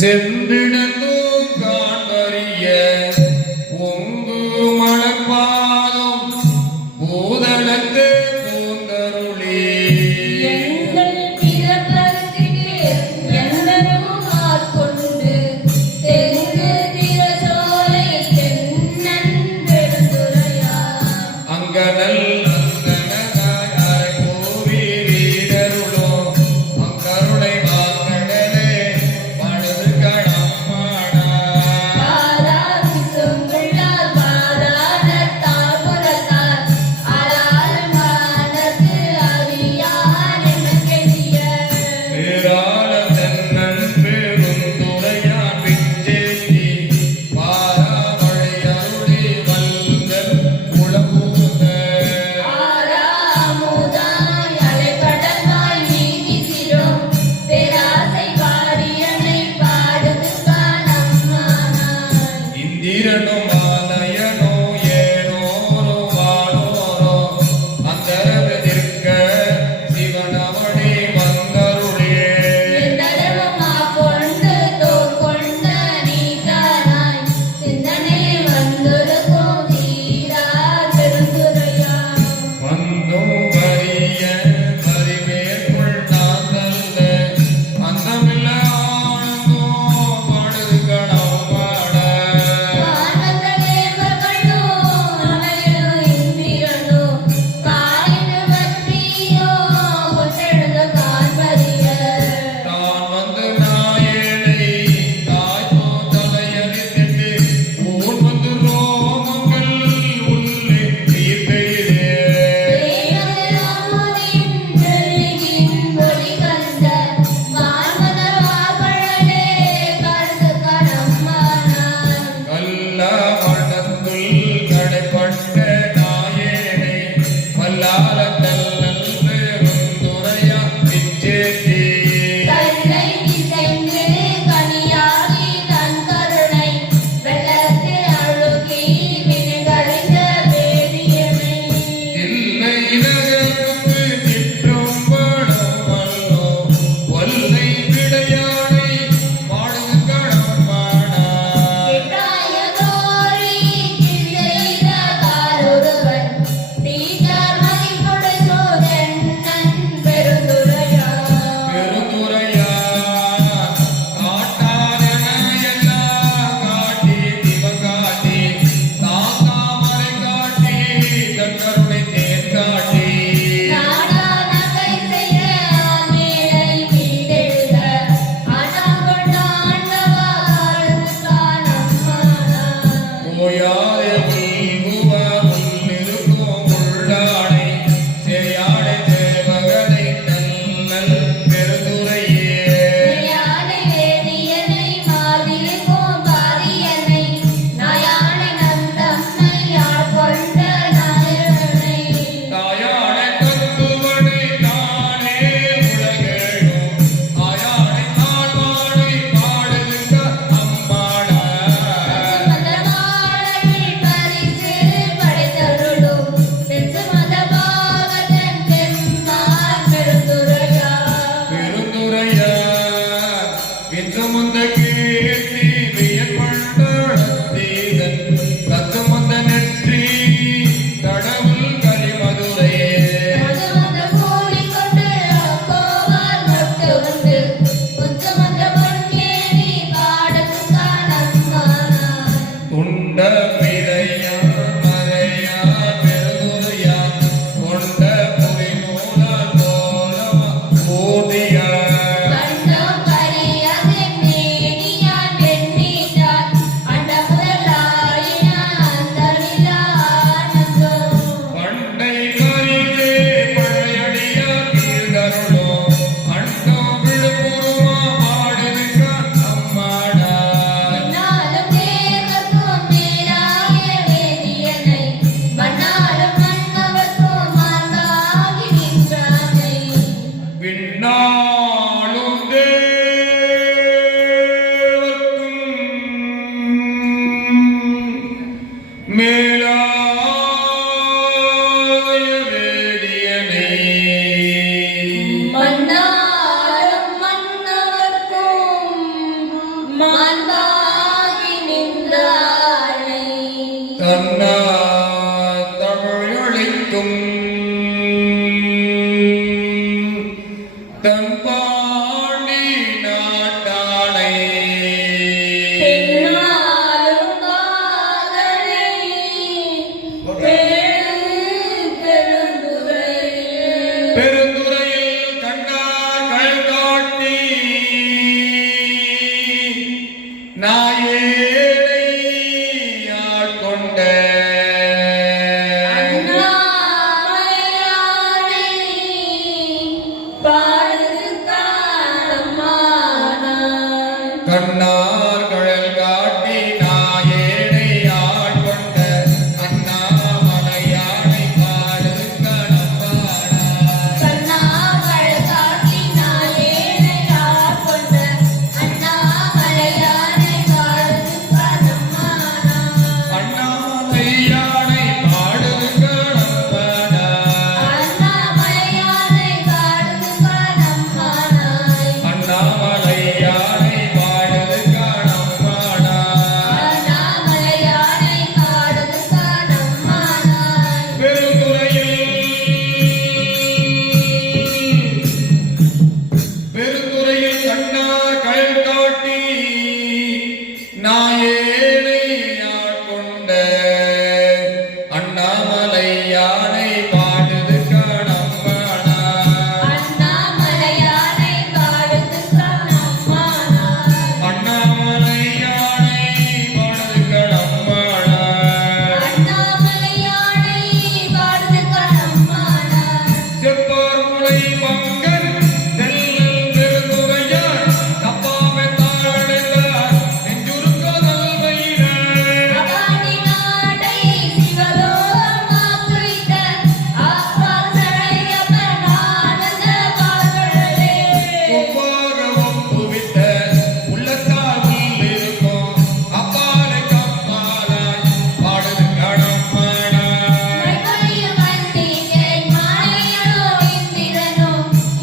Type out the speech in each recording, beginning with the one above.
சென்றிடந்தோ காண்பறிய பொங்கு மலர்பாதம் பூதளத்து பூந்தருளே எங்கள் பிறப்பத்திற்கு எந்தனும் ஆட்கொண்டு தெங்கு திரசோலை தென்னன் பெருந்துரையா அங்கனல் கடலே பழுது கடம்மா நன்னார் கழல் காட்டி நாயேனை ஆட்கொண்ட அண்ணாமலையானை பாடுங்க நம்பாடா. கண்ணாமலை காட்டி நாயேனை ஆட்கொண்ட அண்ணாமலையானை பாடுங்க நம்மானா. அண்ணாமலையானை பாடுங்க நம்பாடா. அண்ணாமலையானை பாடுங்க நம்மானாய். அண்ணாமலையானை பாடுங்க நம்பாடா. அண்ணாமலையானை பாடுங்க நம்மானாய். பெருந்துறையில் கண்ணார் கழல் காட்டி நாயேனை ஆட்கொண்ட அண்ணாமலையானை பாடுதுக்க நம்பாடா. அண்ணாமலையானை பாடுங்க நம்மானாய். அண்ணாமலையானை பாடுதுக்க நம்பாடா. அண்ணாமலையானை பாடுங்க நம்மானாய். செப்பார் முளை மங்கன் தெல்லல் பெருந்துறையார் தப்பாமை தாழடைந்தார் நெஞ்சுருக்க நல்வயிறார். அபாடி நாடை சிவலோகமா குறித்த ஆப்பாசழையப்பன் ஆனந்த பால்கடலே. ஒப்பாக ஒப்புவித்த உள்ளத்தால் உள்ளிருக்கும் அப்பாலை கப்பாலாய் பாடுதுக்க நம்பாடாய். மைமொழியும் வந்திகை மாலையனோ இந்திரனோ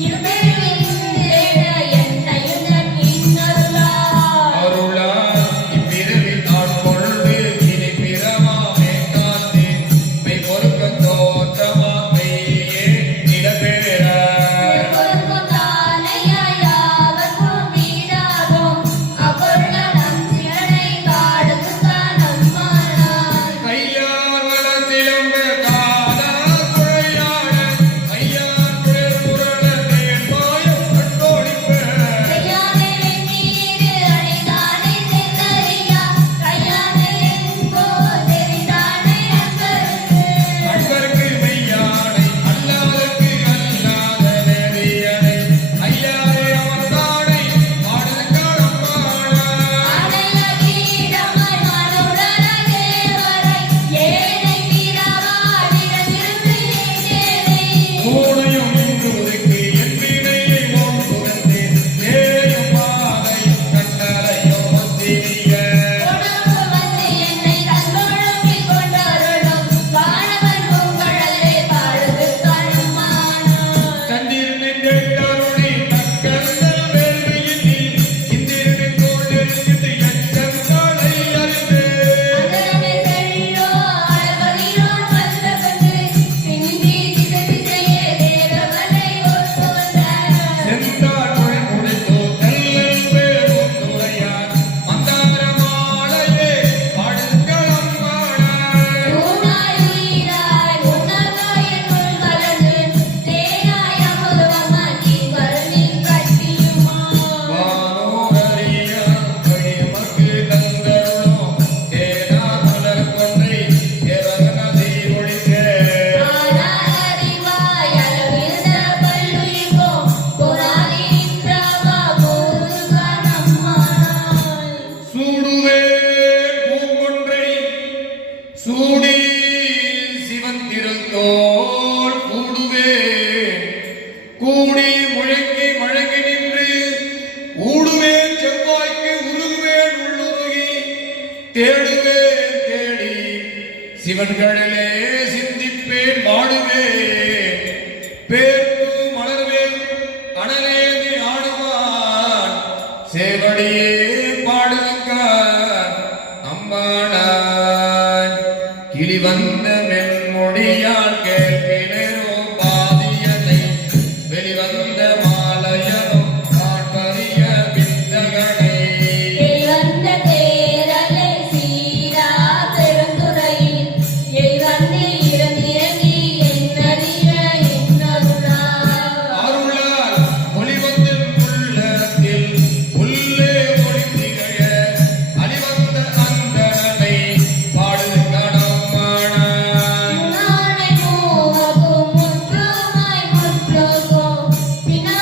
இருபெருவிந்திரேட என்னையுடன் இன்னருளாய். அருளால் இப்பிறவில் ஆட்கொண்டு இனி பிறவாமே காத்து மெய் பொறுக்க தோற்றமா மெய்யே இடம்பெறார். பொறுக்கும் தானையா யாவர்க்கும் வீடாகும் அப்பொருளம் சிவனை பாடுங்க நம்மானாய். கையார் வளத்திலம்ப காலார் குழையாட ஐயார் குழல் புரள தேன்பாயம் கட்டோடிப்ப. கையானை வெந்நீரு அணிதானை செங்கரியா கையானை என்போ தெரிந்தானை அன்பருக்கு. அன்பர்க்கு மெய்யானை அல்லாதற்கு அல்லாத நெறியனை ஐயாரே அவர்தானை பாடுதுக்க நம்பாடாய். ஆனைய கீடமாய் மனுடன தேவரை ஏனை பிறவாடிடமிருந்து ஏனை. கூடையும் நின்று ஒதுக்கி என் வினையை ஓம் புகழ்ந்து நேயும் மாலையும் கட்டளையும் ஒத்திய. உணவு வந்து என்னை தன்னொழுங்கிக் கொண்டருளும் வானவன் உங்களே பாடுதுக்க நம்மானாய். சந்திரனின் எட்டருளி தக்கந்த வேள்வியில் இந்திரனின் தோளிலிருந்து எச்சங்களை அறிந்து. அந்தரமே செல்லோ அளவகிலோ வந்தகன்று சிந்தி திசை திசையே தேவவனை ஒத்து வந்தார். செந்தார் குழை முடித்தோ தெல்லல் பெருந்துறையார் மந்தார மாலையே பாடுதுக்க நம்பாடாய். ஊனாய் உயிராய் உன்னதாய் என்னுள் கலந்து தேனாய் அமுதமாக்கி கருணில் கட்டியுமா. வானோரறியான் வழிமக்கு தந்தருளும் தேனார் மலர் கொன்றை தேவநதி ஒழிக்க. ஆனாய் அறிவாய் அளவிருந்த பல்லுயிர்க்கும் புராணி நின்றவா கூறுக நம்மானாய். சூடுவே பூங்கொன்றை சூடி சிவன் திருத்தோள் கூடுவே கூடி முழங்கி மழங்கி நின்று ஊடுவே செவ்வாய்க்கு உருகுவேன் உள்ளுருகி தேடுவேன் தேடி சிவன்களிலே சிந்திப்பேன் வாடுவேன் பேர்த்து மலர்வேன் அனலேந்தி ஆடுவான் சேவடியே பாடுதுக்க அம்பாடாய். கிளி வந்த மென்மொழியால் கேட்பினரோ பாதியனை வெளிவந்த மாலையனும் காண்பறிய வித்தகனை. எய்வந்த தேரலை சீரா பெருந்துறையில் எய்வந்து இறந்திறங்கி என்னறிய என்னருளாய். அருளால் ஒளிவந்தின் உள்ளத்தில் உள்ளே ஒளி திகழ அழிவந்த அந்தனை பாடுதுக்க நம்பாடாய். நானை மூவகும் முற்றுமாய் முற்றுகும் பின்னா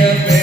அரிய